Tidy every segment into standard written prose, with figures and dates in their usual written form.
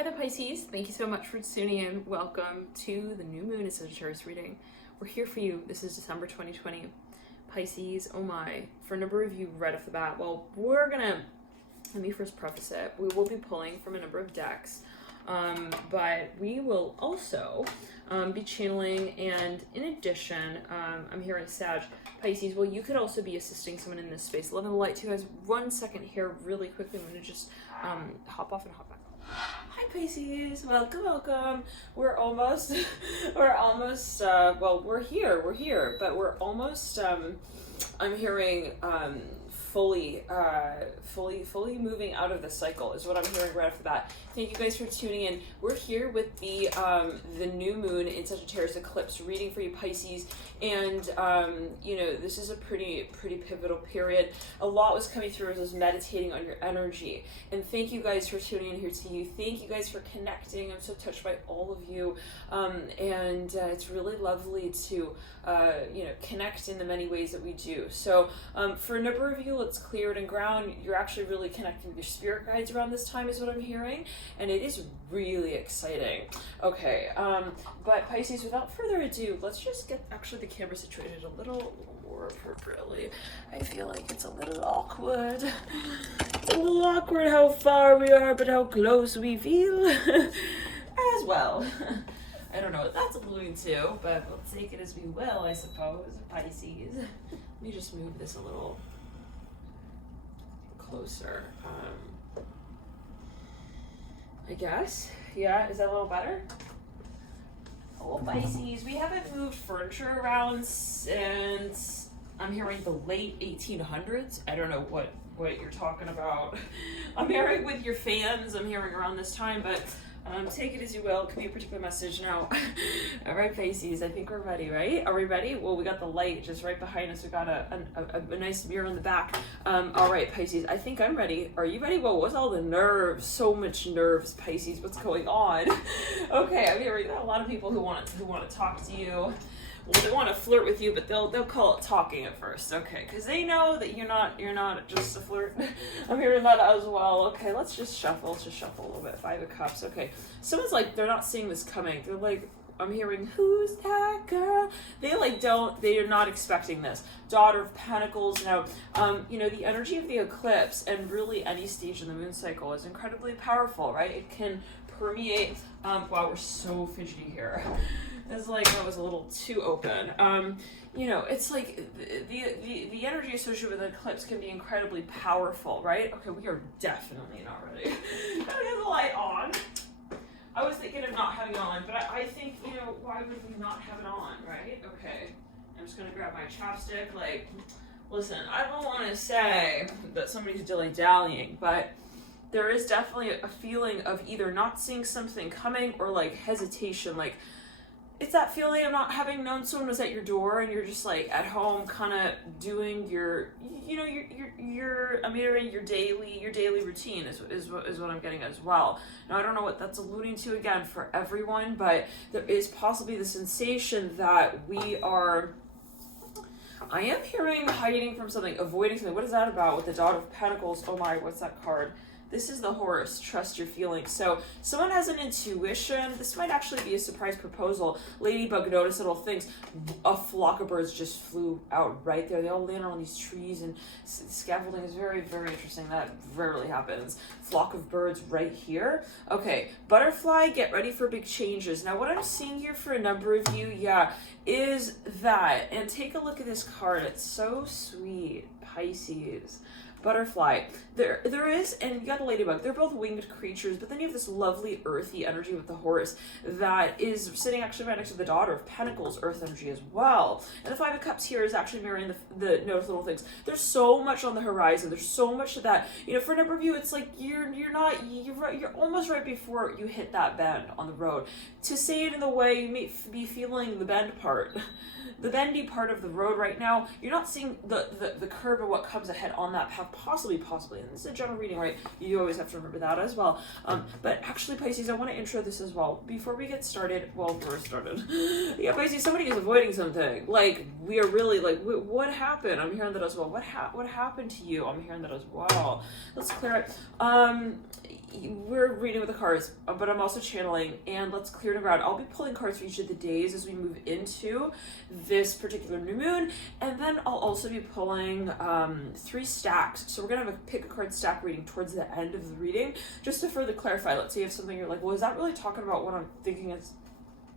Hi there, Pisces. Thank you so much for tuning in. Welcome to the new moon in Sagittarius reading. We're here for you. This is December 2020. Pisces, oh my. For a number of you right off the bat, well, let me first preface it. We will be pulling from a number of decks, but we will also be channeling, and in addition, I'm hearing Sag, Pisces, well, you could also be assisting someone in this space. Love and light to you guys. 1 second here really quickly. I'm going to just hop off and hop back on. Hi Pisces, welcome. We're almost, well, we're here, but we're almost, I'm hearing, fully moving out of the cycle is what I'm hearing right off the bat. Thank you guys for tuning in. We're here with the new moon in Sagittarius eclipse reading for you, Pisces, and this is a pretty pivotal period. A lot was coming through as I was meditating on your energy, and thank you guys for tuning in here to you. Thank you guys for connecting. I'm so touched by all of you, and it's really lovely to connect in the many ways that we do. So for a number of you, let's clear it and ground. You're actually really connecting with your spirit guides around this time is what I'm hearing, and it is really exciting. Okay, but Pisces, without further ado, let's just get actually the camera situated a little more appropriately. I feel like it's a little awkward. It's a little awkward how far we are, but how close we feel as well. I don't know what that's alluding to, but we'll take it as we will, I suppose. Pisces. Let me just move this a little closer. I guess. Yeah, is that a little better? Oh, Pisces, we haven't moved furniture around since, I'm hearing, the late 1800s. I don't know what you're talking about. I'm hearing with your fans, I'm hearing around this time, but take it as you will. Could be a particular message now. All right, Pisces, I think we're ready, right? Are we ready? Well, we got the light just right behind us. We got a nice mirror in the back. All right, Pisces, I think I'm ready. Are you ready? Whoa, what's all the nerves? So much nerves, Pisces. What's going on? Okay, I'm hearing a lot of people who want to talk to you. Well, they want to flirt with you, but they'll call it talking at first, okay? Because they know that you're not just a flirt. I'm hearing that as well. Okay, let's just shuffle. Let's just shuffle a little bit. 5 of Cups. Okay, someone's like they're not seeing this coming. They're like, I'm hearing, who's that girl? They are not expecting this. Daughter of Pentacles. Now, the energy of the eclipse and really any stage in the moon cycle is incredibly powerful, right? It can permeate. Wow, we're so fidgety here. It's like that was a little too open. It's like the energy associated with the eclipse can be incredibly powerful, right? Okay, we are definitely not ready. Gotta get the light on. I was thinking of not having it on, but I think, why would we not have it on, right? Okay, I'm just gonna grab my chapstick. Like, listen, I don't want to say that somebody's dilly-dallying, but there is definitely a feeling of either not seeing something coming or like hesitation, like, it's that feeling of not having known someone was at your door and you're just like at home kind of doing your daily routine is what I'm getting as well. Now, I don't know what that's alluding to again for everyone, but there is possibly the sensation that I am hearing hiding from something, avoiding something. What is that about with the Daughter of Pentacles? Oh my, what's that card? This is the Horse, trust your feelings. So someone has an intuition. This might actually be a surprise proposal. Ladybug noticed little things. A flock of birds just flew out right there. They all landed on these trees, and scaffolding is very, very interesting. That rarely happens. Flock of birds right here. Okay, butterfly, get ready for big changes. Now, what I'm seeing here for a number of you, is that, and take a look at this card. It's so sweet, Pisces. Butterfly. There is, and you got the ladybug. They're both winged creatures, but then you have this lovely earthy energy with the horse that is sitting actually right next to the Daughter of Pentacles earth energy as well. And the 5 of Cups here is actually mirroring the notice little things. There's so much on the horizon. There's so much of that. For a number of you, it's like you're almost right before you hit that bend on the road. To say it in the way, you may be feeling the bend part. The bendy part of the road right now, you're not seeing the curve of what comes ahead on that path, possibly, and this is a general reading, right? You always have to remember that as well. But actually, Pisces, I want to intro this as well. Before we get started, yeah, Pisces, somebody is avoiding something. Like, we are really, like, what happened? I'm hearing that as well. What happened to you? I'm hearing that as well. Let's clear it. we're reading with the cards, but I'm also channeling, and let's clear the ground. I'll be pulling cards for each of the days as we move into this particular new moon, and then I'll also be pulling 3 stacks. So we're gonna have a pick a card stack reading towards the end of the reading, just to further clarify. Let's say you have something you're like, well, is that really talking about what I'm thinking it's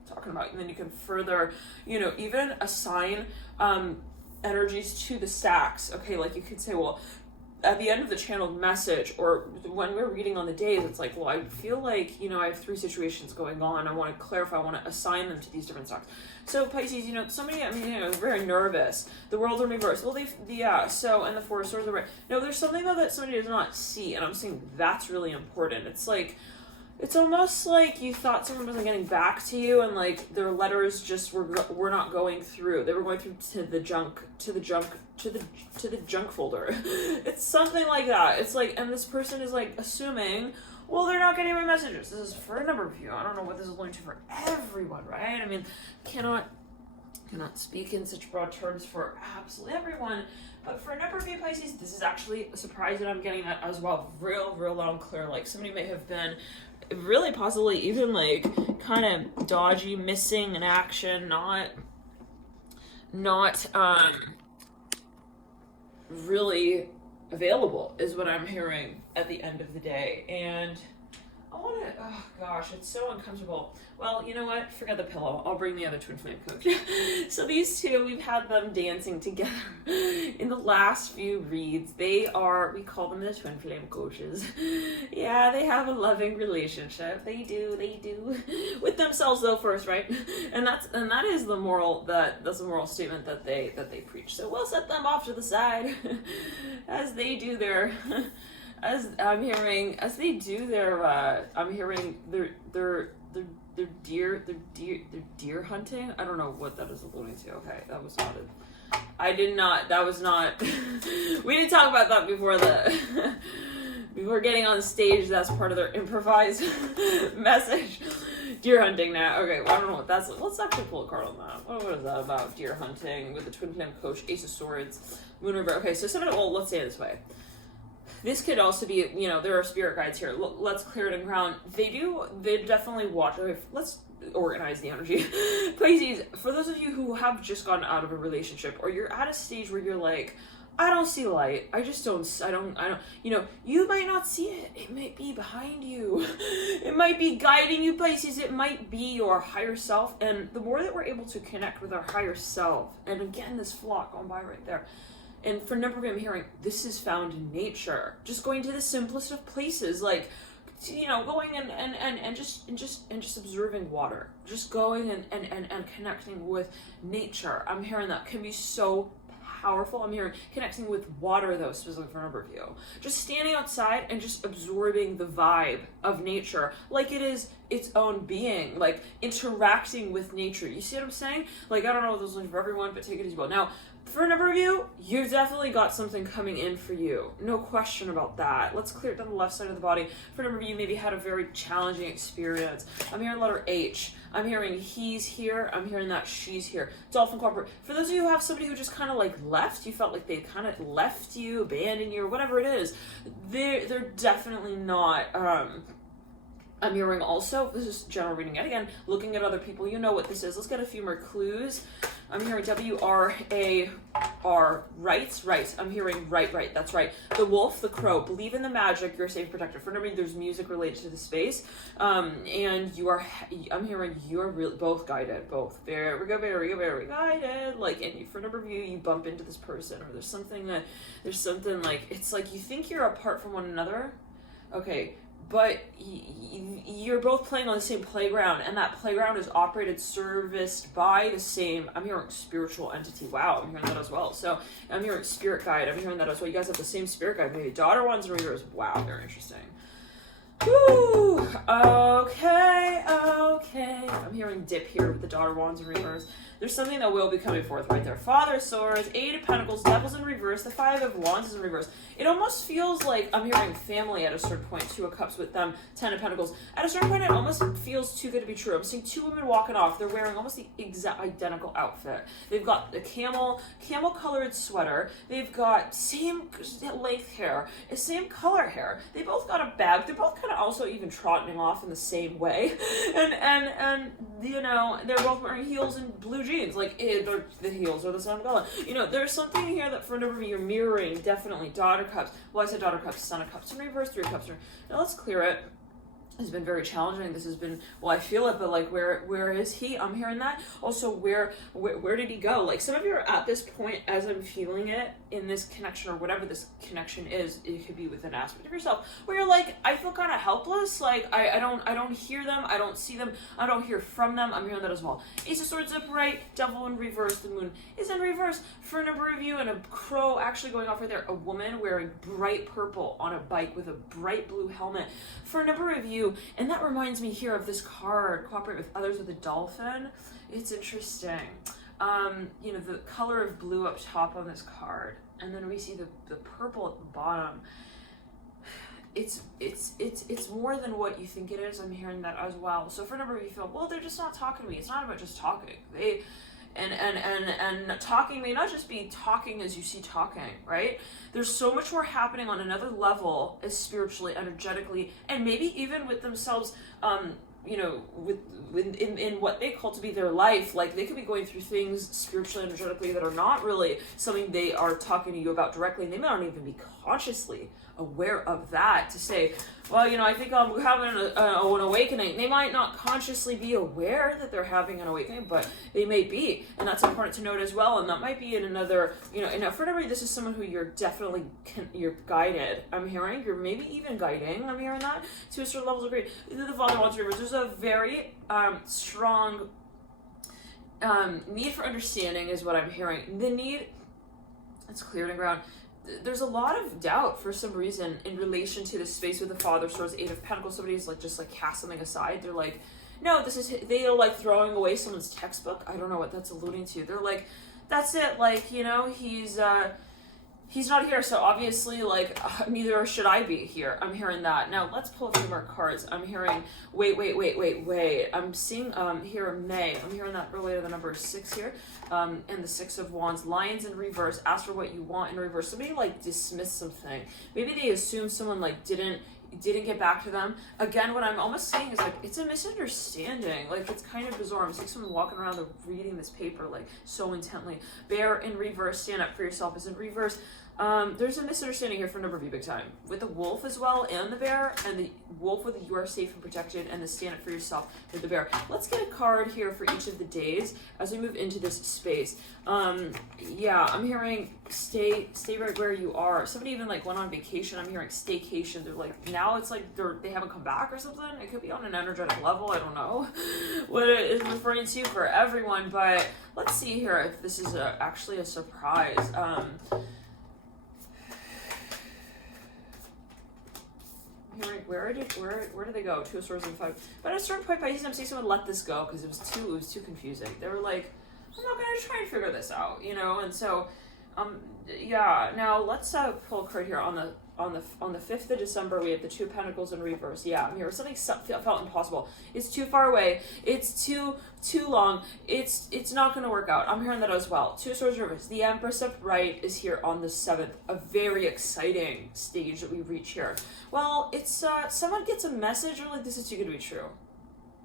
talking about? And then you can further, even assign energies to the stacks. Okay, like you could say, well, at the end of the channeled message, or when we're reading on the days, it's like, well, I feel like, I have 3 situations going on. I want to clarify, I want to assign them to these different stocks. So Pisces, somebody, very nervous. The world's in reverse. Well, so, and the 4 of Swords are right. No, there's something though that somebody does not see, and I'm saying that's really important. It's like, it's almost like you thought someone wasn't getting back to you, and like their letters just were not going through. They were going through to the junk folder. It's something like that. It's like, and this person is like assuming, well, they're not getting my messages. This is for a number of you. I don't know what this is going to for everyone, right? I mean, cannot speak in such broad terms for absolutely everyone. But for a number of you Pisces, this is actually a surprise that I'm getting that as well. Real loud and clear. Like somebody may have been really possibly even like kind of dodgy, missing in action, not really available is what I'm hearing at the end of the day. And I want to, oh gosh, it's so uncomfortable. Well, you know what? Forget the pillow. I'll bring the other twin flame coach. So these two, we've had them dancing together in the last few reads. We call them the twin flame coaches. Yeah, they have a loving relationship. They do. With themselves though first, right? And that is the moral, that's the moral statement that they preach. So we'll set them off to the side as they do their I'm hearing their deer hunting. I don't know what that is alluding to. Okay, that was not we didn't talk about that before getting on stage. That's part of their improvised message. Deer hunting now. Okay, well, I don't know what that's. Let's actually pull a card on that. What is that about? Deer hunting with the twin flame coach, Ace of Swords, Moon River. Okay, so let's say it this way. This could also be, there are spirit guides here. Let's clear it and ground. They definitely watch. Okay, let's organize the energy. Pisces, for those of you who have just gotten out of a relationship, or you're at a stage where you're like, I don't see light. I don't, you might not see it. It might be behind you. It might be guiding you, Pisces. It might be your higher self. And the more that we're able to connect with our higher self, and again, this flock going by right there, and for a number of you, I'm hearing this is found in nature. Just going to the simplest of places, like, going and just observing water. Just going and connecting with nature. I'm hearing that can be so powerful. I'm hearing connecting with water though, specifically for a number of you. Just standing outside and just absorbing the vibe of nature like it is its own being, like interacting with nature. You see what I'm saying? Like, I don't know if this is for everyone, but take it as well. Now, for a number of you, you've definitely got something coming in for you. No question about that. Let's clear it down the left side of the body. For a number of you, maybe had a very challenging experience. I'm hearing letter H. I'm hearing he's here. I'm hearing that she's here. Dolphin corporate. For those of you who have somebody who just kind of like left, you felt like they kind of left you, abandoned you, or whatever it is, they're definitely not... I'm hearing also, this is general reading yet again, looking at other people, you know what this is. Let's get a few more clues. I'm hearing W-R-A-R, right. I'm hearing right, that's right. The wolf, the crow, believe in the magic, you're safe, protected. For number, there's music related to the space. And I'm hearing you are really, both guided, both. Very guided. Like, and for a number of you, you bump into this person, or there's something like, it's like you think you're apart from one another. Okay. But you're both playing on the same playground, and that playground is serviced by the same, I'm hearing spiritual entity. Wow, I'm hearing that as well. So I'm hearing spirit guide. I'm hearing that as well. You guys have the same spirit guide. Maybe daughter ones or yours. Wow, very interesting. Woo! Okay. I'm hearing hearing dip here with the Daughter of Wands in reverse. There's something that will be coming forth right there. Father of Swords, Eight of Pentacles, Devils in reverse, the Five of Wands is in reverse. It almost feels like I'm hearing family at a certain point. Two of Cups with them, Ten of Pentacles. At a certain point, it almost feels too good to be true. I'm seeing two women walking off. They're wearing almost the exact identical outfit. They've got the camel colored sweater. They've got same length hair, same color hair. They both got a bag. They're both kind of also even trotting off in the same way. And you know, they're both wearing heels and blue jeans. Like, they're the heels or the Son of God. You know, there's something here that for a number of you, you're mirroring, definitely. Daughter Cups. Well, I said Daughter Cups, Son of Cups in reverse, Three of Cups. Now let's clear it. It's been very challenging. This has been, well, I feel it, but like, where is he? I'm hearing that. Also, where did he go? Like, some of you are at this point as I'm feeling it in this connection, or whatever this connection is. It could be with an aspect of yourself where you're like, I feel kind of helpless. Like, I don't hear them. I don't see them. I don't hear from them. I'm hearing that as well. Ace of Swords upright, Devil in reverse. The Moon is in reverse for a number of you, and a crow actually going off right there. A woman wearing bright purple on a bike with a bright blue helmet for a number of you. And that reminds me here of this card, Cooperate with Others with a Dolphin. It's interesting. You know, the color of blue up top on this card, and then we see the purple at the bottom. It's more than what you think it is. I'm hearing that as well. So for a number of you feel, well, they're just not talking to me. It's not about just talking. And talking may not just be talking as you see talking, right? There's so much more happening on another level, as spiritually, energetically, and maybe even with themselves, you know, in what they call to be their life. Like, they could be going through things spiritually, energetically that are not really something they are talking to you about directly, and they may not even be consciously aware of that, to say, well, you know, I think I'm having an awakening. They might not consciously be aware that they're having an awakening, but they may be, and that's important to note as well. And that might be in another, you know, and for everybody, this is someone who you're definitely you're guided. I'm hearing you're maybe even guiding. I'm hearing that to a certain level of degree. The Father wants reverse. There's a very strong need for understanding, is what I'm hearing. The need, it's cleared and ground. There's a lot of doubt for some reason in relation to this space with the Father of Swords, Eight of Pentacles. Somebody's like just like cast something aside. They're like, no, this is, they are like throwing away someone's textbook. I don't know what that's alluding to. They're like, that's it. Like, you know, he's not here, so obviously, like, neither should I be here. I'm hearing that. Now, let's pull a few more cards. I'm hearing, wait. I'm seeing here May. I'm hearing that related to the number 6 here. And the Six of Wands. Lions in reverse. Ask for what you want in reverse. Somebody, like, dismissed something. Maybe they assumed someone, like, didn't get back to them. Again, what I'm almost saying is, like, it's a misunderstanding. Like, it's kind of bizarre. I'm seeing someone walking around reading this paper, like, so intently. Bear in reverse. Stand up for yourself is in reverse. There's a misunderstanding here for a number of you, big time. With the wolf as well, and the bear, and the wolf with the you are safe and protected, and the stand up for yourself with the bear. Let's get a card here for each of the days as we move into this space. Yeah, I'm hearing stay right where you are. Somebody even like went on vacation. I'm hearing staycation. They're like, now it's like they haven't come back or something. It could be on an energetic level. I don't know what it is referring to for everyone, but let's see here if this is actually a surprise. Hearing, where did they go? Two of Swords and Five. But at a certain point, Pisces, I'm seeing someone let this go because it was too confusing. They were like, I'm not gonna try and figure this out, you know. And so, yeah. Now let's pull a card here on the 5th of December. We have the Two of Pentacles in reverse. Yeah, I'm here. Something felt impossible. It's too far away. It's too long. It's not going to work out. I'm hearing that as well. Two of Swords reverse. The Empress upright is here on the 7th. A very exciting stage that we reach here. Well, it's someone gets a message or like, this is too good to be true.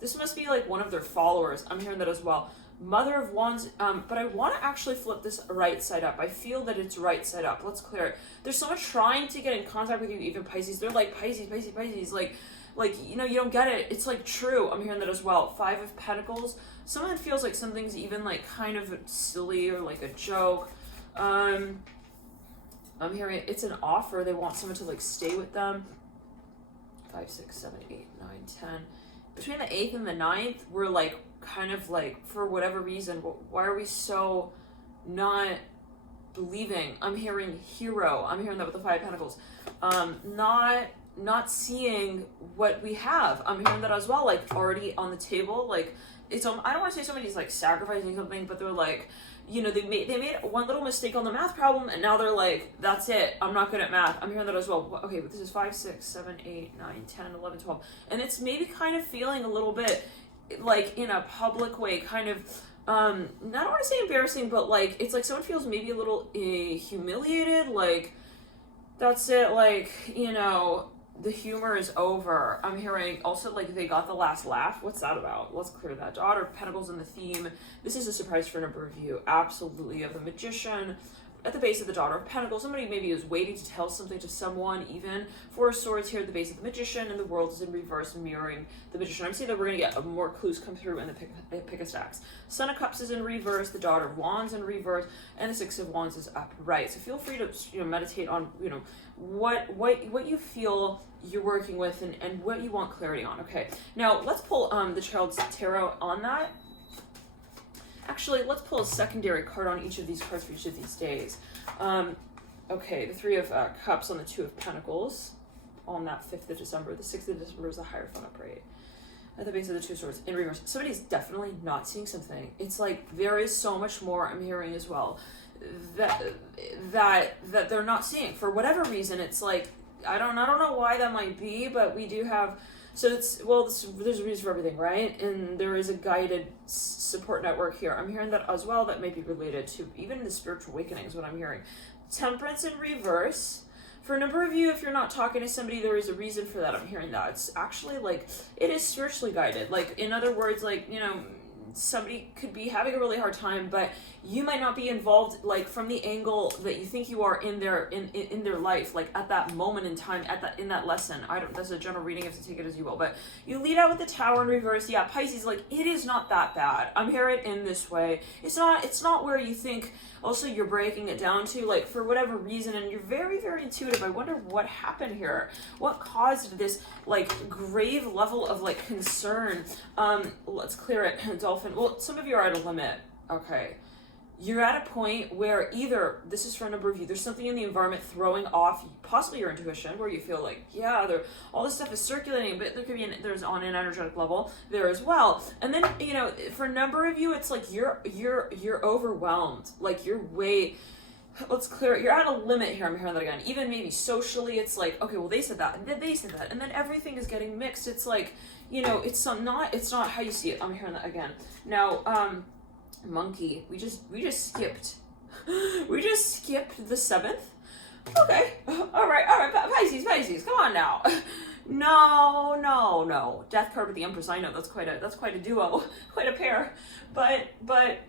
This must be like one of their followers. I'm hearing that as well. Mother of Wands, but I want to actually flip this right side up. I feel that it's right side up. Let's clear it. There's someone trying to get in contact with you, even Pisces. They're like, Pisces. Like, you know, you don't get it. It's like true. I'm hearing that as well. Five of Pentacles. Someone feels like something's even like kind of silly or like a joke. I'm hearing it's an offer. They want someone to like stay with them. 5, 6, 7, 8, 9, 10. Between the 8th and the 9th, we're like, kind of like, for whatever reason, why are we so not believing? I'm hearing hero. I'm hearing that with the Five of Pentacles. not seeing what we have. I'm hearing that as well, like already on the table. Like it's, I don't want to say somebody's like sacrificing something, but they're like, you know, they made one little mistake on the math problem, and now they're like, that's it, I'm not good at math. I'm hearing that as well. Okay, but this is 5, 6, 7, 8, 9, 10, 11, 12. And it's maybe kind of feeling a little bit like in a public way, kind of, I don't want to say embarrassing, but like, it's like someone feels maybe a little humiliated, like, that's it, like, you know, the humor is over. I'm hearing also like they got the last laugh. What's that about? Let's clear that. Daughter of Pentacles in the theme. This is a surprise for a number of you. Absolutely. Of the Magician. At the base of the Daughter of Pentacles, somebody maybe is waiting to tell something to someone, even. Four of Swords here at the base of the Magician, and the World is in reverse, mirroring the Magician. I'm seeing that we're going to get more clues come through in the pick of stacks. Son of Cups is in reverse, the Daughter of Wands in reverse, and the Six of Wands is upright. So feel free to, you know, meditate on, you know, what you feel you're working with and what you want clarity on. Okay, now let's pull the Child's Tarot on that. Actually, let's pull a secondary card on each of these cards for each of these days. Okay, the Three of Cups on the Two of Pentacles on that 5th of December. The 6th of December is the Hierophant upright. At the base of the Two of Swords in reverse. Somebody's definitely not seeing something. It's like there is so much more I'm hearing as well that they're not seeing for whatever reason. It's like I don't know why that might be, but we do have. So it's, well, there's a reason for everything, right? And there is a guided support network here. I'm hearing that as well. That may be related to even the spiritual awakening is what I'm hearing. Temperance in reverse. For a number of you, if you're not talking to somebody, there is a reason for that. I'm hearing that. It's actually like, it is spiritually guided. Like, in other words, like, you know, somebody could be having a really hard time, but you might not be involved like from the angle that you think you are in their life, like at that moment in time, in that lesson. That's a general reading, you have to take it as you will, but you lead out with the Tower in reverse. Yeah, Pisces, like it is not that bad. I'm hearing it in this way. It's not where you think also you're breaking it down to, like for whatever reason, and you're very, very intuitive. I wonder what happened here. What caused this like grave level of like concern? Let's clear it. Dolphin. Well, some of you are at a limit. Okay. You're at a point where either, this is for a number of you, there's something in the environment throwing off possibly your intuition, where you feel like, yeah, all this stuff is circulating, but there could be there's on an energetic level there as well. And then, you know, for a number of you, it's like you're overwhelmed, like you're way. Let's clear it. You're at a limit here. I'm hearing that again. Even maybe socially, it's like, okay, well they said that, and then they said that, and then everything is getting mixed. It's like, you know, it's not how you see it. I'm hearing that again. Now, Monkey, we just skipped we just skipped the 7th. Okay, all right, Pisces, come on now. No, Death card with the Empress. I know that's quite a duo, quite a pair, but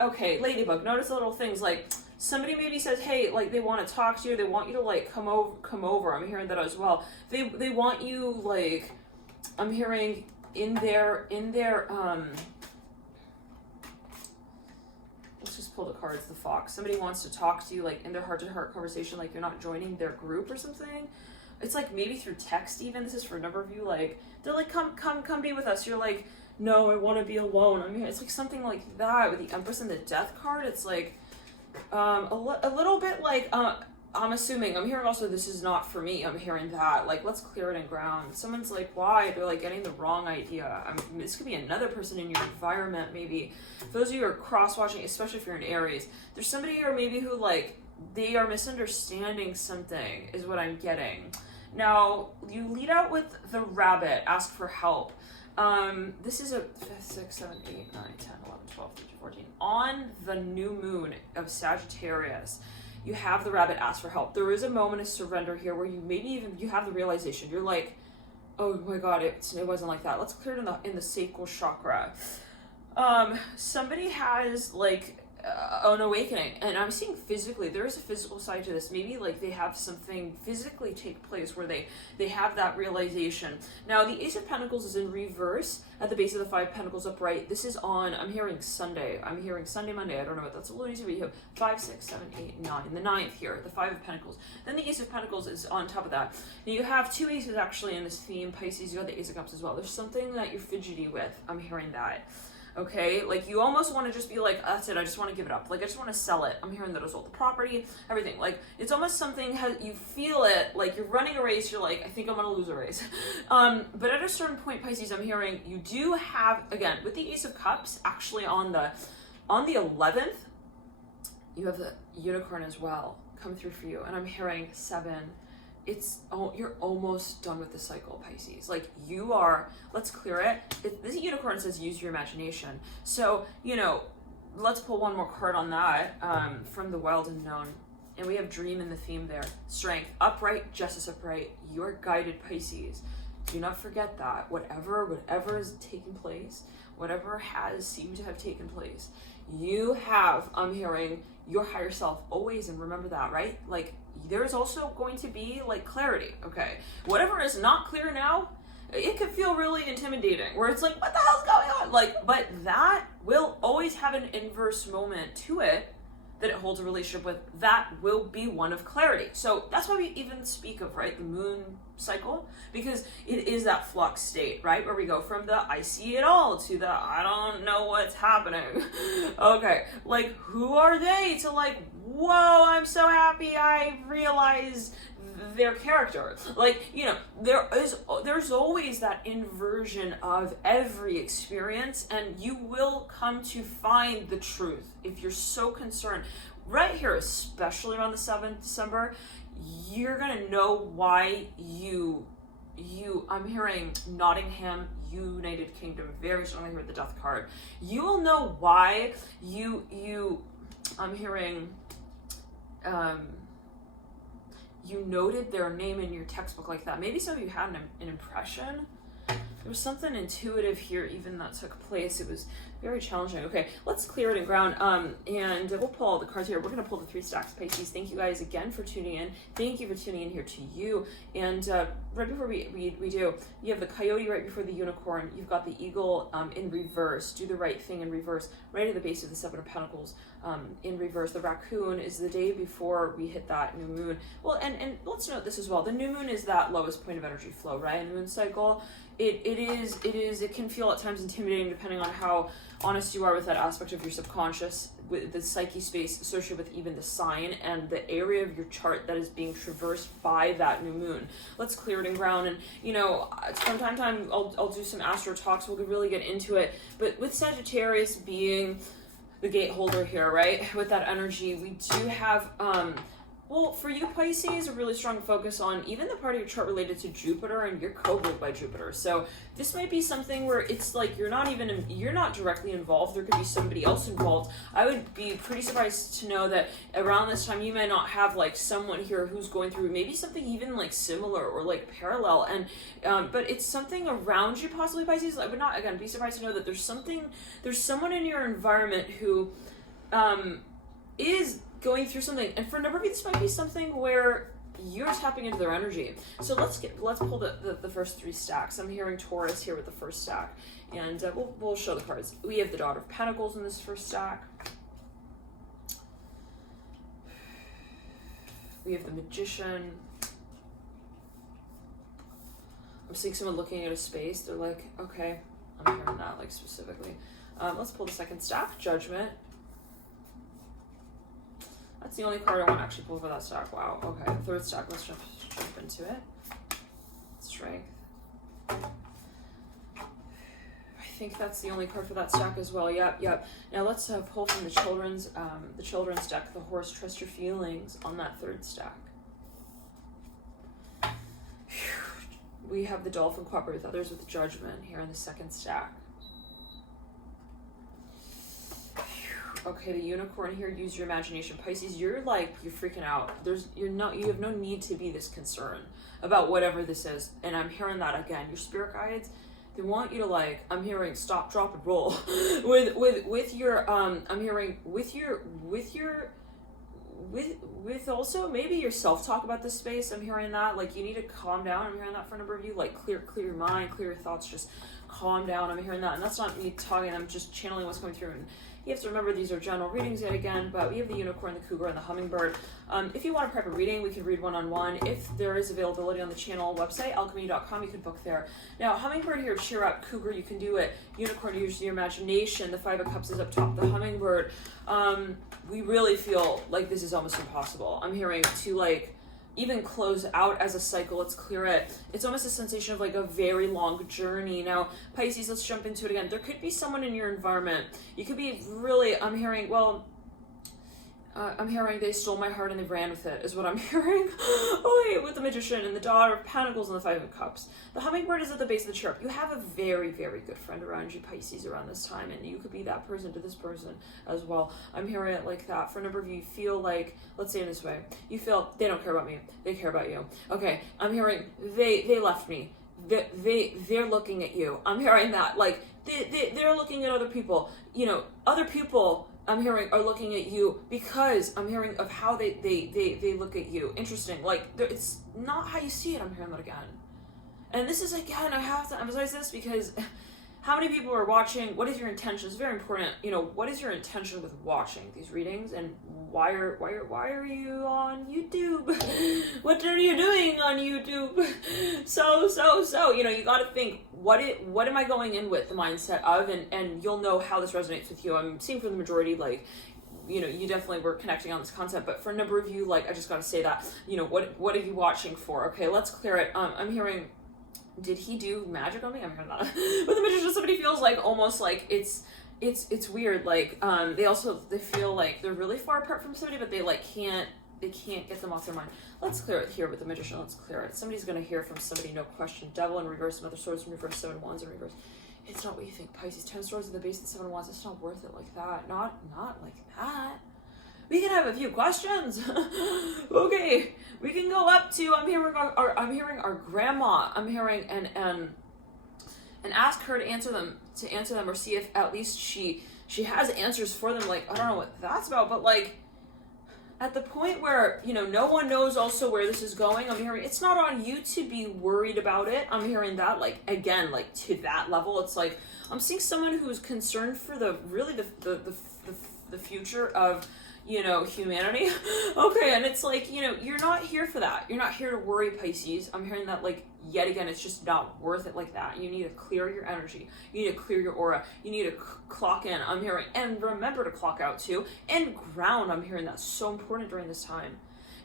okay, Ladybug, notice the little things, like somebody maybe says, hey, like they want to talk to you, they want you to like come over. I'm hearing that as well. They want you, like, I'm hearing in their let's just pull the cards. The Fox. Somebody wants to talk to you, like in their heart-to-heart conversation, like you're not joining their group or something. It's like maybe through text even. This is for a number of you. Like they're like, come be with us. You're like, no, I want to be alone. I'm here. It's like something like that with the Empress and the Death card. It's like a little bit like I'm assuming. I'm hearing also this is not for me. I'm hearing that. Like, let's clear it and ground. Someone's like, why? They're like getting the wrong idea. This could be another person in your environment, maybe. For those of you who are cross-watching, especially if you're in Aries, there's somebody here maybe who, like, they are misunderstanding something, is what I'm getting. Now, you lead out with the Rabbit, ask for help. This is a 6, 7, 8, 9, 10, 11, 12, 13, 14. On the new moon of Sagittarius, you have the Rabbit ask for help. There is a moment of surrender here where you maybe even, you have the realization. You're like, oh my God, it wasn't like that. Let's clear it in the sacral chakra. Somebody has like an awakening, and I'm seeing physically, there is a physical side to this. Maybe like they have something physically take place where they have that realization. Now the Ace of Pentacles is in reverse at the base of the 5 Pentacles upright. This is on, I'm hearing Sunday, Monday, I don't know what that's a little easy, but you have 5, 6, 7, 8, 9, the 9th here, the 5 of Pentacles. Then the Ace of Pentacles is on top of that. Now you have 2 aces actually in this theme, Pisces. You got the Ace of Cups as well. There's something that you're fidgety with. I'm hearing that. Okay, like you almost want to just be like, that's it, I just want to give it up. Like I just want to sell it. I'm hearing that as well. The property, everything. Like it's almost something, you feel it, like you're running a race, you're like, I think I'm going to lose a race. But at a certain point, Pisces, I'm hearing you do have, again, with the Ace of Cups, actually on the 11th, you have the unicorn as well come through for you. And I'm hearing 7. You're almost done with the cycle, Pisces. Like you are, let's clear it. This unicorn says use your imagination. So, let's pull one more card on that from the Wild Unknown. And we have dream in the theme there. Strength, upright, justice upright. You're guided, Pisces. Do not forget that. Whatever is taking place, whatever has seemed to have taken place, you have, I'm hearing, your higher self always, and remember that, right? Like there's also going to be like clarity, okay? Whatever is not clear now, it could feel really intimidating, where it's like, what the hell's going on? Like, but that will always have an inverse moment to it that it holds a relationship with. That will be one of clarity. So that's why we even speak of, right, the moon cycle, because it is that flux state, right, where we go from the I see it all to the I don't know what's happening. Okay, like who are they to like, whoa, I'm so happy I realize their character. Like, there's always that inversion of every experience, and you will come to find the truth if you're so concerned. Right here, especially around the 7th December, you're gonna know why I'm hearing Nottingham, United Kingdom, very strongly here with the Death card. You will know why I'm hearing, you noted their name in your textbook like that. Maybe some of you had an impression. There was something intuitive here even that took place. It was very challenging. Okay, let's clear it and ground. And we'll pull all the cards here. We're going to pull the 3 stacks, Pisces. Thank you guys again for tuning in. Thank you for tuning in here to you. And right before we do, you have the coyote right before the unicorn. You've got the eagle in reverse. Do the right thing in reverse. Right at the base of the 7 of Pentacles in reverse. The raccoon is the day before we hit that new moon. Well, and let's note this as well. The new moon is that lowest point of energy flow, right? In the moon cycle. It can feel at times intimidating depending on how honest you are with that aspect of your subconscious, with the psyche space associated with even the sign and the area of your chart that is being traversed by that new moon. Let's clear it and ground. And from time to time I'll do some astro talks. We'll really get into it. But with Sagittarius being the gate holder here, right? With that energy, we do have well, for you, Pisces, a really strong focus on even the part of your chart related to Jupiter, and you're co-ruled by Jupiter. So this might be something where it's like you're not directly involved. There could be somebody else involved. I would be pretty surprised to know that around this time you may not have like someone here who's going through maybe something even like similar or like parallel. And but it's something around you, possibly, Pisces. I would not, again, be surprised to know that there's someone in your environment who is going through something, and for a number of you this might be something where you're tapping into their energy. So let's pull the first 3 stacks. I'm hearing Taurus here with the first stack, and we'll show the cards. We have the Daughter of Pentacles in this first stack. We have the Magician. I'm seeing someone looking at a space. They're like, okay, I'm hearing that like specifically. Let's pull the second stack, Judgment. That's the only card I want to actually pull for that stack. Wow. Okay. Third stack. Let's jump into it. Strength. I think that's the only card for that stack as well. Yep. Now let's pull from the children's deck. The Horse. Trust your feelings on that third stack. We have the Dolphin. Cooperate with others with Judgment here in the second stack. Okay, the Unicorn here, use your imagination. Pisces, you're freaking out. You have no need to be this concerned about whatever this is. And I'm hearing that again. Your spirit guides, they want you to I'm hearing stop, drop, and roll. with your I'm hearing with also maybe your self-talk about this space. I'm hearing that. You need to calm down. I'm hearing that for a number of you. Clear your mind, clear your thoughts, just calm down. I'm hearing that. And that's not me talking, I'm just channeling what's coming through. And You have to remember these are general readings yet again, but we have the unicorn, the cougar, and the hummingbird. If you want a private reading, we could read one-on-one. If there is availability on the channel website, alchemy.com, you can book there. Now, hummingbird here, cheer up. Cougar, you can do it. Unicorn, use your imagination. The Five of Cups is up top. The hummingbird, we really feel like this is almost impossible. I'm hearing to like even close out as a cycle. Let's clear it. It's almost a sensation of like a very long journey. Now, Pisces, let's jump into it again. There could be someone in your environment. You could be really, I'm hearing they stole my heart and they ran with it, is what I'm hearing. Oh, with the Magician and the Daughter of Pentacles and the Five of Cups. The hummingbird is at the base of the chirp. You have a very, very good friend around you, Pisces, around this time, and you could be that person to this person as well. I'm hearing it like that. For a number of you, feel like, let's say it this way, you feel they don't care about me, they care about you. Okay, I'm hearing they left me. They're looking at you. I'm hearing that, like, they're looking at other people. You know, other people, I'm hearing, are looking at you because I'm hearing of how they look at you. Interesting. Like, it's not how you see it. I'm hearing that again. And this is, again, I have to emphasize this because how many people are watching? What is your intention? It's very important. You know, what is your intention with watching these readings, and why are you on YouTube? What are you doing on YouTube? So, you know, you got to think, what am I going in with the mindset of, and you'll know how this resonates with you. I'm seeing for the majority, like, you know, you definitely were connecting on this concept, but for a number of you, like, I just got to say that, you know, what are you watching for? Okay, let's clear it. I'm hearing, did he do magic on me? I'm hearing that. With the Magician, somebody feels like almost like it's weird. Like, they feel like they're really far apart from somebody, but they can't get them off their mind. Let's clear it here with the Magician. Let's clear it. Somebody's going to hear from somebody, no question. Devil in reverse, Mother Swords in reverse, Seven of Wands in reverse. It's not what you think, Pisces. 10 Swords at the base and 7 of Wands. It's not worth it like that. Not like that. We can have a few questions. Okay, we can go up to, I'm hearing our grandma. I'm hearing and ask her to answer them, or see if at least she has answers for them. Like, I don't know what that's about, but like, at the point where, you know, no one knows also where this is going, I'm hearing it's not on you to be worried about it. I'm hearing that, like, again, like, to that level. It's like, I'm seeing someone who's concerned for the future of, you know, humanity. Okay, and it's like, you know, you're not here for that. You're not here to worry, Pisces. I'm hearing that, like, yet again, it's just not worth it like that. You need to clear your energy. You need to clear your aura. You need to clock in, I'm hearing, and remember to clock out too. And ground, I'm hearing that's so important during this time.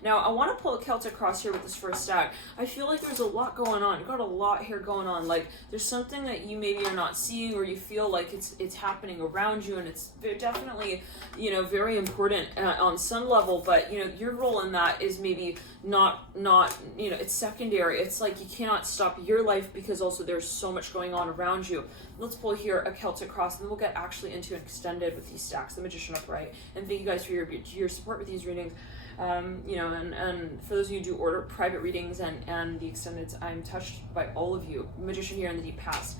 Now, I want to pull a Celtic cross here with this first stack. I feel like there's a lot going on. You've got a lot here going on. Like, there's something that you maybe are not seeing, or you feel like it's happening around you, and it's definitely, you know, very important on some level, but, you know, your role in that is maybe not, you know, it's secondary. It's like you cannot stop your life because also there's so much going on around you. Let's pull here a Celtic cross, and then we'll get actually into an extended with these stacks, the Magician upright. And thank you guys for your support with these readings. You know, and for those of you who do order private readings and the extendeds, I'm touched by all of you. Magician here in the deep past.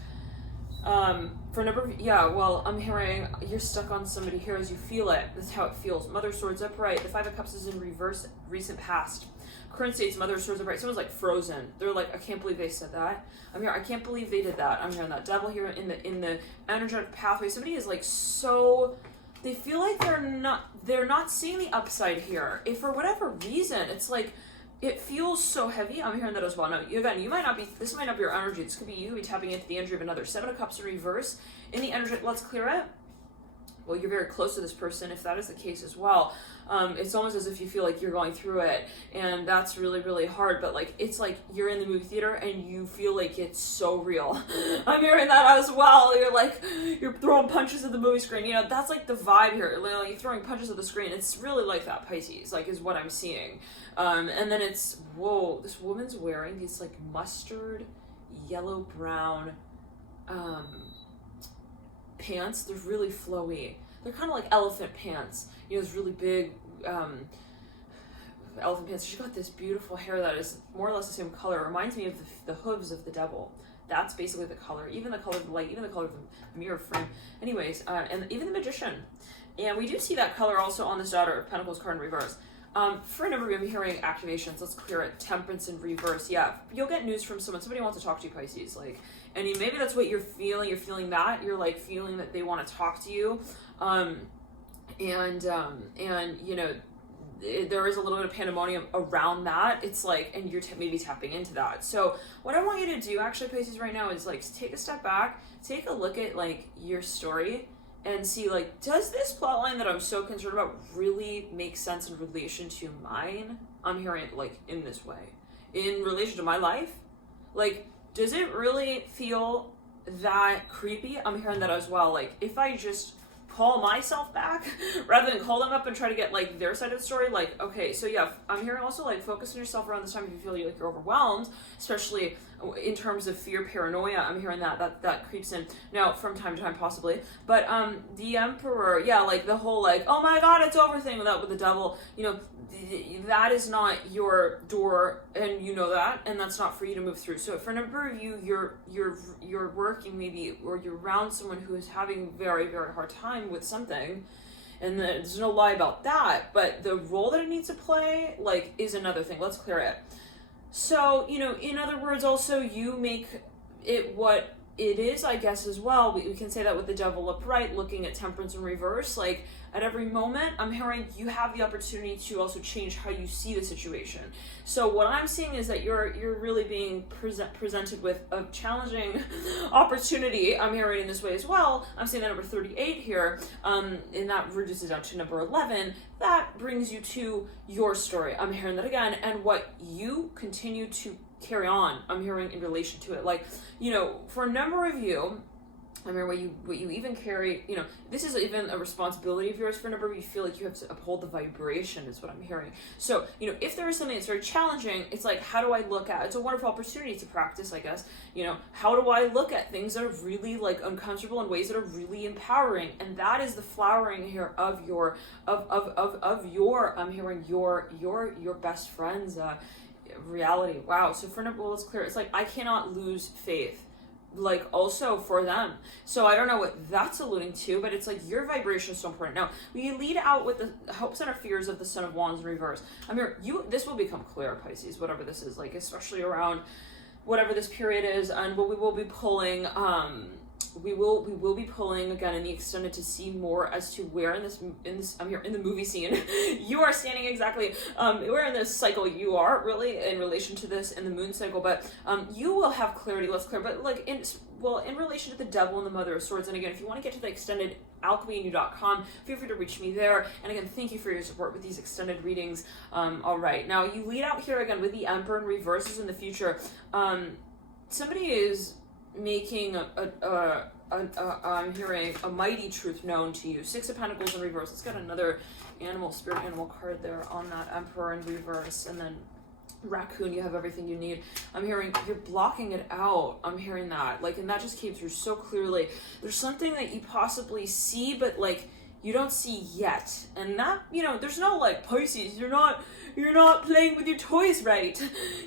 For a number of, well, I'm hearing you're stuck on somebody here as you feel it. That's how it feels. Mother Swords upright. The Five of Cups is in reverse, recent past. Current state's Mother Swords upright. Someone's like frozen. They're like, I can't believe they said that. I'm here. I can't believe they did that. I'm hearing that. Devil here in the energetic pathway. Somebody is like so. They feel like they're not seeing the upside here. If for whatever reason, it's like, it feels so heavy. I'm hearing that as well. Now, again, you might not be, this might not be your energy. This could be you tapping into the energy of another. Seven of Cups in reverse. In the energy, let's clear it. Well, you're very close to this person, if that is the case as well. It's almost as if you feel like you're going through it, and that's really, really hard, but like, it's like you're in the movie theater and you feel like it's so real. I'm hearing that as well. You're like, you're throwing punches at the movie screen. You know, that's like the vibe here. Like, you're throwing punches at the screen. It's really like that, Pisces, like, is what I'm seeing. And then it's, whoa, this woman's wearing these like mustard, yellow, brown, pants. They're really flowy. They're kind of like elephant pants. You know, those really big elephant pants. She's got this beautiful hair that is more or less the same color. It reminds me of the hooves of the devil. That's basically the color. Even the color of the light, even the color of the mirror frame. Anyways, and even the Magician. And we do see that color also on this Daughter of Pentacles card in reverse. For a number of you, I'm hearing activations. Let's clear it. Temperance in reverse. Yeah, you'll get news from someone. Somebody wants to talk to you, Pisces. Like, and maybe that's what you're feeling. You're feeling that. You're like feeling that they want to talk to you. And you know, there is a little bit of pandemonium around that. It's like, and you're maybe tapping into that. So what I want you to do actually, Pisces, right now is like take a step back, take a look at like your story and see like, does this plot line that I'm so concerned about really make sense in relation to mine? I'm hearing it like in this way, in relation to my life. Like, does it really feel that creepy? I'm hearing that as well. Like, if I just call myself back rather than call them up and try to get like their side of the story, like, okay, so yeah, I'm hearing also like focus on yourself around this time if you feel like you're overwhelmed, especially in terms of fear, paranoia. I'm hearing that creeps in now from time to time possibly, but the Emperor, yeah, like the whole like, oh my god, it's over thing with the devil, you know, that is not your door, and you know that, and that's not for you to move through. So for a number of you, you're working maybe, or you're around someone who is having very, very hard time with something, and there's no lie about that, but the role that it needs to play like is another thing. Let's clear it. So, you know, in other words, also you make it what it is, I guess, as well. We can say that with the devil upright, looking at temperance in reverse, like at every moment, I'm hearing you have the opportunity to also change how you see the situation. So what I'm seeing is that you're really being presented with a challenging opportunity. I'm hearing in this way as well. I'm seeing that number 38 here, and that reduces down to number 11. That brings you to your story. I'm hearing that again, and what you continue to carry on. I'm hearing in relation to it, like, you know, for a number of you, I mean, what you even carry, you know, this is even a responsibility of yours for a number of you. Feel like you have to uphold the vibration is what I'm hearing. So, you know, if there is something that's very challenging, it's like, how do I look at, it's a wonderful opportunity to practice, I guess, you know, how do I look at things that are really like uncomfortable in ways that are really empowering? And that is the flowering here of your, of your, I'm hearing your best friend's reality. Wow. So for number, well, it's clear. It's like, I cannot lose faith, like also for them. So I don't know what that's alluding to, but it's like your vibration is so important. Now we lead out with the hopes and our fears of the Son of Wands in reverse. I mean, this will become clear, Pisces, whatever this is, like especially around whatever this period is, and what we will be pulling, we will be pulling again in the extended to see more as to where in this I'm here in the movie scene you are standing exactly, where in this cycle you are really in relation to this in the moon cycle, but you will have clarity. Let's clear, but like in relation to the devil and the Mother of Swords. And again, if you want to get to the extended alchemyu.com, feel free to reach me there. And again, thank you for your support with these extended readings. All right, now you lead out here again with the Emperor in reverses in the future. Somebody is making I'm hearing a mighty truth known to you. Six of Pentacles in reverse. Let's get another spirit animal card there on that Emperor in reverse, and then Raccoon, you have everything you need. I'm hearing you're blocking it out. I'm hearing that, like, and that just came through so clearly. There's something that you possibly see, but like you don't see yet, and that, you know, there's no like, Pisces, you're not playing with your toys right.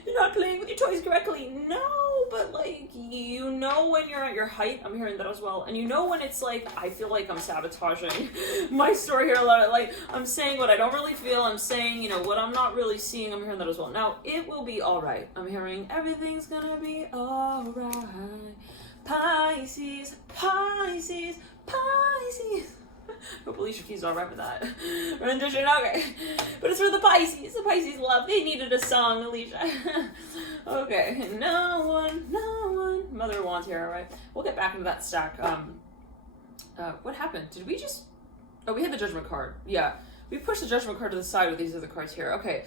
You're not playing with your toys correctly. No, but like, you know when you're at your height. I'm hearing that as well. And you know when it's like, I feel like I'm sabotaging my story here a lot. Like, I'm saying what I don't really feel. I'm saying, you know, what I'm not really seeing. I'm hearing that as well. Now, it will be all right. I'm hearing everything's gonna be all right. Pisces, Pisces, Pisces. Hope Alicia Keys all right with that rendition. Okay, but it's for the Pisces. The Pisces love. They needed a song, Alicia. Okay, no one. Mother of Wands here. All right, we'll get back into that stack. What happened? Did we just? Oh, we had the Judgment card. Yeah, we pushed the Judgment card to the side with these other cards here. Okay.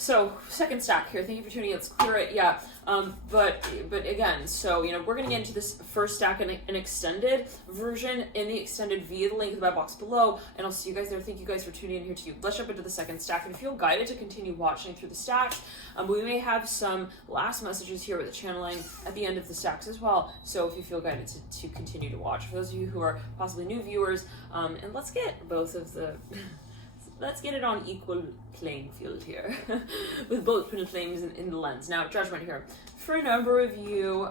So second stack here. Thank you for tuning in. Let's clear it. Yeah. But again, so, you know, we're gonna get into this first stack in an extended version in the extended via the link in the box below, and I'll see you guys there. Thank you guys for tuning in here too. Let's jump into the second stack. And if you feel guided to continue watching through the stacks, we may have some last messages here with the channeling at the end of the stacks as well. So if you feel guided to continue to watch, for those of you who are possibly new viewers, and let's get both of the. Let's get it on equal playing field here with both twin flames in the lens. Now, Judgment here. For a number of you,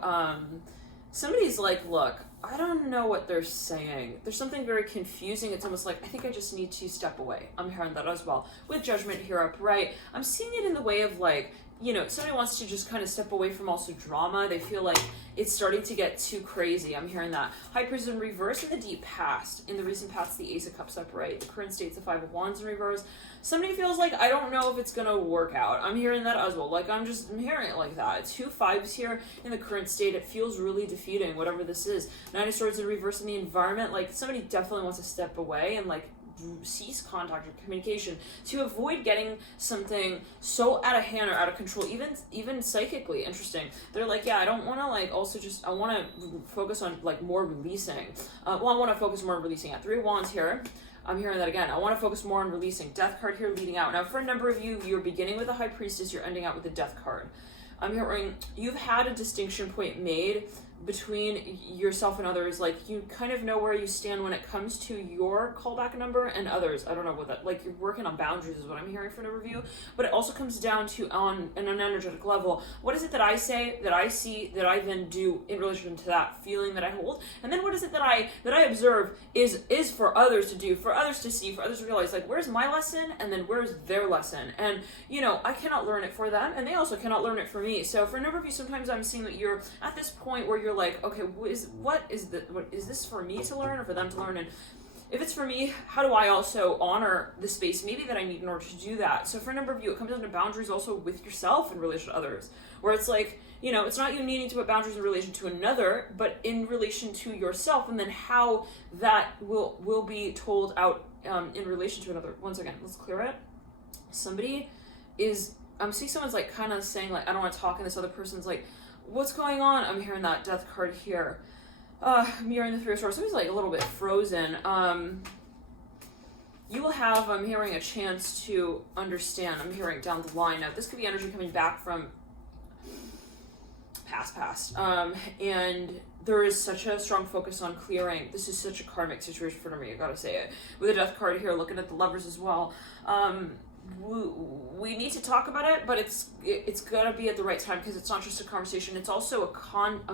somebody's like, look, I don't know what they're saying. There's something very confusing. It's almost like, I think I just need to step away. I'm hearing that as well. With Judgment here upright, I'm seeing it in the way of like, you know, somebody wants to just kind of step away from also drama. They feel like, it's starting to get too crazy. I'm hearing that. High Priestess in reverse in the deep past. In the recent past, the Ace of Cups upright. The current state's the Five of Wands in reverse. Somebody feels like, I don't know if it's going to work out. I'm hearing that as well. Like, I'm hearing it like that. 2 5s here in the current state. It feels really defeating, whatever this is. 9 of Swords in reverse in the environment. Like, somebody definitely wants to step away and, like, cease contact or communication to avoid getting something so out of hand or out of control, even psychically. Interesting. They're like, yeah, I don't want to, like, also just, I want to focus on, like, more releasing. I want to focus more on releasing. At 3 of Wands here, I'm hearing that again. I want to focus more on releasing. Death card here leading out. Now, for a number of you, you're beginning with a High Priestess, you're ending out with the Death card. I'm hearing you've had a distinction point made between yourself and others. Like, you kind of know where you stand when it comes to your callback number and others. I don't know what that, like, you're working on boundaries is what I'm hearing from the review, but it also comes down to on an energetic level, what is it that I say, that I see, that I then do in relation to that feeling that I hold, and then what is it that I observe is for others to do, for others to see, for others to realize, like, where's my lesson and then where's their lesson. And you know, I cannot learn it for them and they also cannot learn it for me. So for a number of you, sometimes I'm seeing that you're at this point where you're like, okay, what is this for me to learn or for them to learn? And if it's for me, how do I also honor the space maybe that I need in order to do that? So for a number of you, it comes down to boundaries also with yourself in relation to others, where it's like, you know, it's not you needing to put boundaries in relation to another, but in relation to yourself, and then how that will be told out in relation to another. Once again, let's clear it. I'm seeing someone's like kind of saying like, I don't want to talk, and this other person's like, what's going on? I'm hearing that Death card here. Mirroring the 3 of Swords. Somebody's like a little bit frozen. You will have, I'm hearing, a chance to understand. I'm hearing down the line. Now, this could be energy coming back from past. And there is such a strong focus on clearing. This is such a karmic situation for me, I gotta say it. With the Death card here, looking at the Lovers as well. We need to talk about it, but it's gonna be at the right time, because it's not just a conversation, it's also a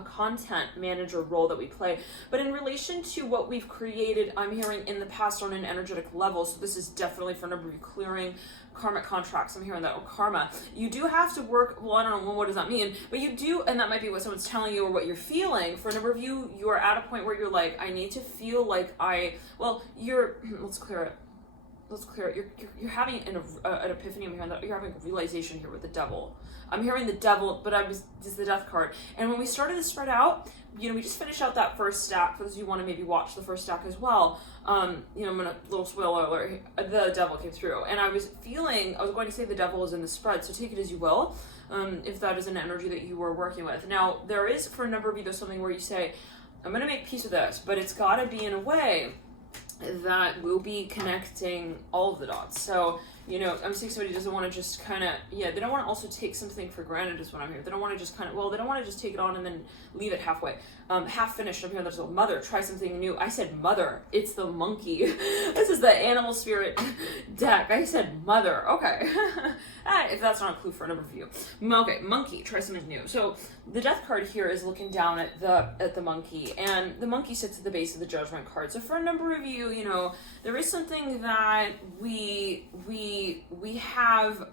content manager role that we play. But in relation to what we've created, I'm hearing in the past on an energetic level, so this is definitely for a number of you clearing karmic contracts. I'm hearing that, or karma. You do have to work, well, I don't know, what does that mean? But you do, and that might be what someone's telling you or what you're feeling. For a number of you, you are at a point where you're like, I need to feel like let's clear it. You're having an epiphany. I'm hearing that you're having a realization here with the Devil. I'm hearing the Devil, but this is the Death card. And when we started to spread out, you know, we just finished out that first stack. For those of you who want to maybe watch the first stack as well, you know, I'm gonna, little spoiler alert, the Devil came through, and I was going to say the Devil is in the spread, so take it as you will, if that is an energy that you were working with. Now, there is, for a number of you, there's something where you say, I'm gonna make peace with this, but it's gotta be in a way that will be connecting all of the dots. So, you know, I'm seeing somebody doesn't want to just kind of, they don't want to also take something for granted is what I'm hearing. They don't want to just they don't want to just take it on and then leave it halfway. Half finished. I'm hearing there's a mother, try something new. I said mother. It's the monkey. This is the animal spirit deck. I said mother. Okay. If that's not a clue for a number of you. Okay, monkey, try something new. So the Death card here is looking down at the monkey, and the monkey sits at the base of the Judgment card. So for a number of you, you know, there is something that we have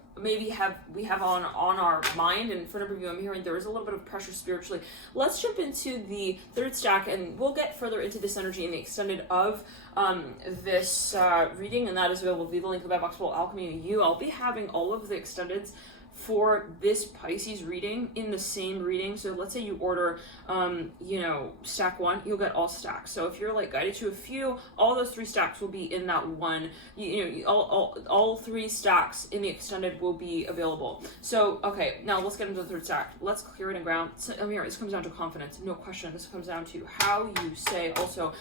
on our mind, and for a number of you, I'm hearing there is a little bit of pressure spiritually. Let's jump into the third stack, and we'll get further into this energy in the extended of this reading, and that is available via the link in the box below. Alchemy you. I'll be having all of the extendeds for this Pisces reading in the same reading. So let's say you order, stack 1, you'll get all stacks. So if you're like guided to a few, all those 3 stacks will be in that one. All 3 stacks in the extended will be available. So, okay, now let's get into the third stack. Let's clear it and ground. So, this comes down to confidence, no question. This comes down to how you say also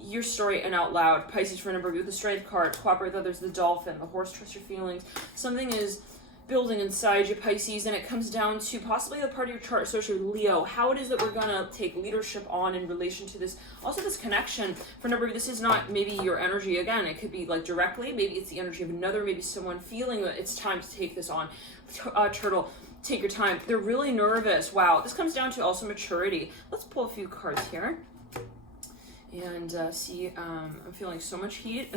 your story and out loud. Pisces, for a number of you, the Strength card, cooperate with others, the Dolphin, the Horse, trust your feelings. Something is building inside you, Pisces, and it comes down to possibly the part of your chart associated with Leo, how it is that we're gonna take leadership on in relation to this, also this connection. For a number of you, this is not maybe your energy, again, it could be like directly, maybe it's the energy of another, maybe someone feeling that it's time to take this on. Turtle, take your time. They're really nervous. Wow, this comes down to also maturity. Let's pull a few cards here. And see, I'm feeling so much heat.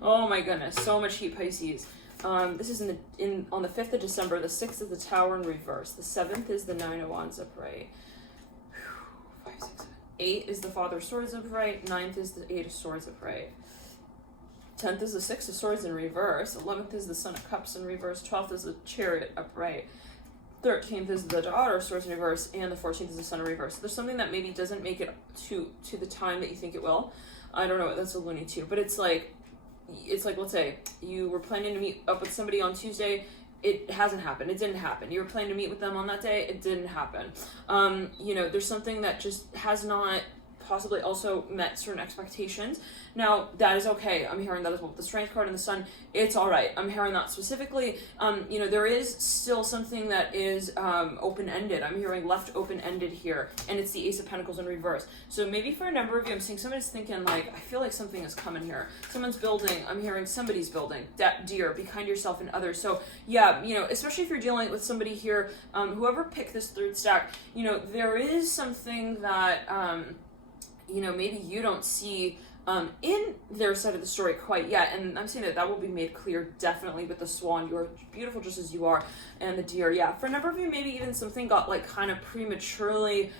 Oh my goodness, so much heat, Pisces. This is on the 5th of December. The 6th is the Tower in reverse. The 7th is the 9 of Wands upright. 8 is the Father of Swords upright. 9th is the 8 of Swords upright. 10th is the 6 of Swords in reverse. 11th is the Son of Cups in reverse. 12th is the Chariot upright. 13th is the Daughter of Swords in reverse. And the 14th is the Sun in reverse. There's something that maybe doesn't make it to the time that you think it will. I don't know, that's a loony too. But it's like, let's say you were planning to meet up with somebody on Tuesday. It hasn't happened. It didn't happen. You were planning to meet with them on that day. It didn't happen. You know, there's something that just has not possibly also met certain expectations. Now, that is okay. I'm hearing that as well. The Strength card and the Sun, it's all right. I'm hearing that specifically. You know, there is still something that is open-ended. I'm hearing left open-ended here, and it's the Ace of Pentacles in reverse. So maybe for a number of you, I'm seeing somebody's thinking, like, I feel like something is coming here. Someone's building. I'm hearing somebody's building. Dear, be kind to yourself and others. So, yeah, you know, especially if you're dealing with somebody here, whoever picked this third stack, you know, there is something that, you know, maybe you don't see in their side of the story quite yet, and I'm saying that will be made clear definitely with the Swan. You are beautiful just as you are, and the Deer. Yeah, for a number of you, maybe even something got like kind of prematurely.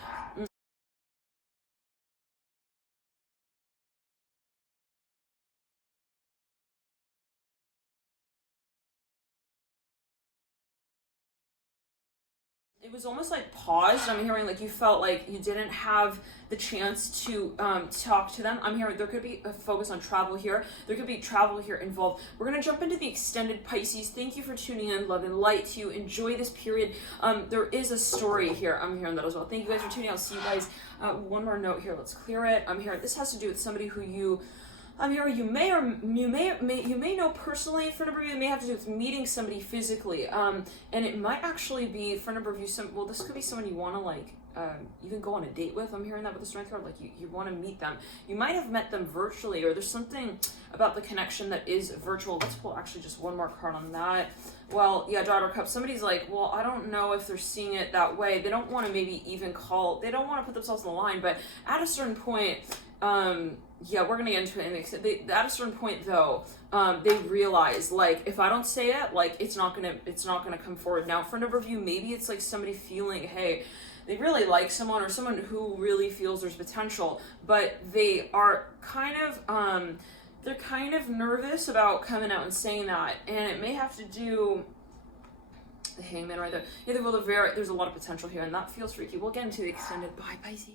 It was almost like paused. I'm hearing like you felt like you didn't have the chance to talk to them. I'm hearing there could be a focus on travel here. There could be travel here involved. We're going to jump into the extended Pisces. Thank you for tuning in. Love and light to you. Enjoy this period. There is a story here. I'm hearing that as well. Thank you guys for tuning in. I'll see you guys. One more note here. Let's clear it. I'm hearing this has to do with somebody who you you may know personally. For a number of you, it may have to do with meeting somebody physically. And it might actually be, for a number of you, this could be someone you want to like even go on a date with. I'm hearing that with the Strength card, like you want to meet them. You might have met them virtually, or there's something about the connection that is virtual. Let's pull actually just one more card on that. Well, yeah, Daughter of Cups. Somebody's like, well, I don't know if they're seeing it that way. They don't want to maybe even they don't want to put themselves on the line, but at a certain point, yeah, we're gonna get into it. At a certain point, though, they realize, like, if I don't say it, like, it's not gonna come forward. Now, for a number of you, maybe it's like somebody feeling, hey, they really like someone, or someone who really feels there's potential, but they are kind of, they're kind of nervous about coming out and saying that, and it may have to do. The Hangman right there. Yeah, well, there's a lot of potential here, and that feels freaky. We'll get into the extended. Bye, Pisces.